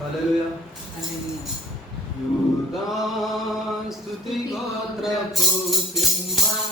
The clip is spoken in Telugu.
హల్లెలూయా హల్లెలూయా. యూదా స్తుతి గోత్రపు సింహం